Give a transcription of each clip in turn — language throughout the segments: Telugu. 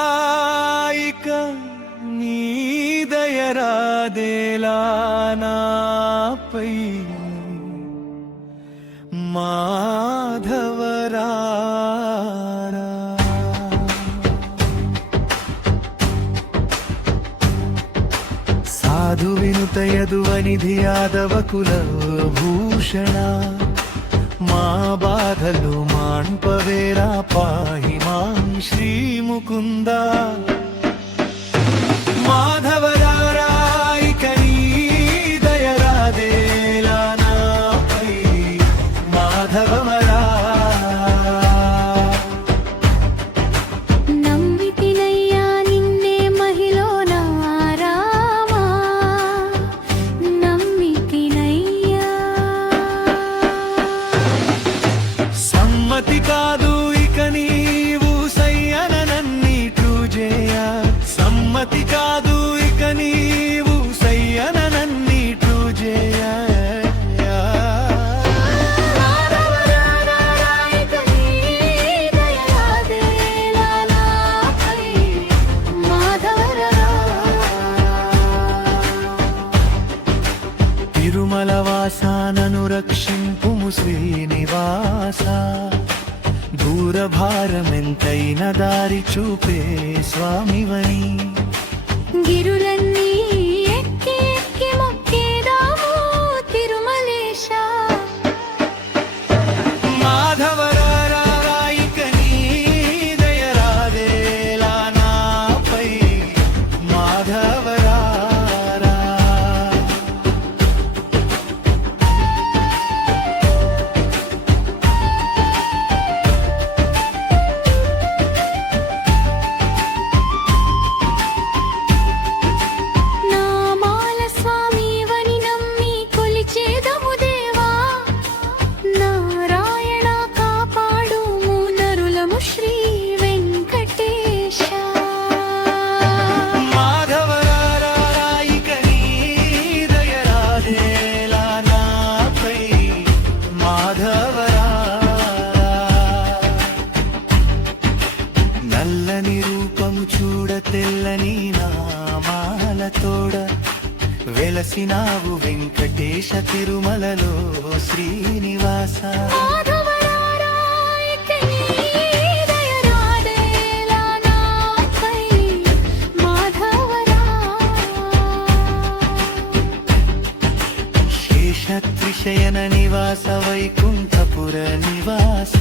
మాధవరారాయిక నీ దయరాదేలా నాపై మాధవరారా సాధు వినుత యదువనిధి యాదవ కుల భూషణ మా బాధలు మాన్పవేరా పాహి మాం శ్రీ ముకుంద మాధవరారాయిక నీ దయరాదేలా నాపై మాధవరా నమ్మితినయ్యా నిన్నే మహిలో నా రామా నమ్మితినయ్యా సమ్మతి కాదు ఇక నీవు సయ్యననన్నీటు చేయ సమ్మతి కాదు ఇక నీవు సయ్యననన్నీటు చేయ మాధవరారాయిక నీ దయరాదేలా నాపై మాధవరా తిరుమల వాసానను రక్షింపుము శ్రీనివాస దూరభారమెంతైన దారి చూపే స్వామివని గిరులన్నీ ఎక్కి ఎక్కి మొక్కేదాము తిరుమలేశా మాధవరారాయిక నీ దయరాదేలా నాపై మాధవరారా నామాల స్వామివని నమ్మి కొలిచేదము దేవా నారాయణ కాపాడుము నరులము శ్రీ వెంకటేశ మాధవరారాయిక నీ దయరాదేలా నాపై మాధవరారా నల్లని రూపము చూడ తెల్లని నామాలతోడ వెలసినావు వెంకటేశ తిరుమలలో శ్రీనివాస మాధవరారాయిక నీ దయరాదేలా నాపై మాధవరా శేషత్రిశయన నివాస వైకుంఠపుర నివాస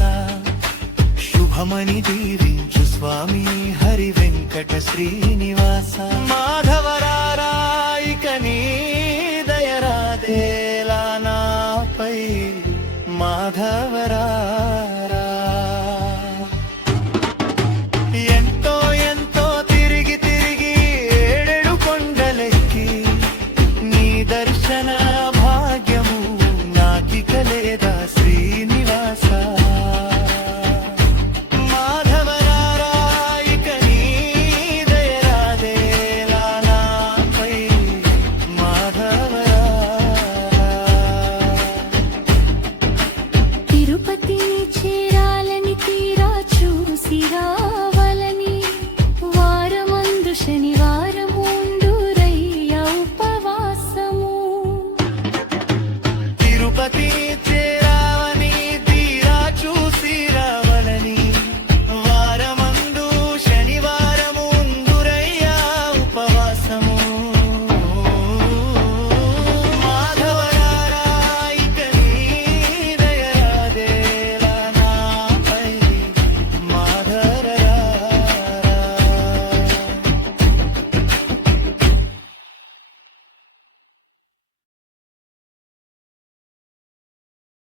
శుభమని దీవించు స్వామి హరి వెంకట శ్రీనివాస మాధవరారాయిక నీ దయరాదేలా నాపై మాధవరా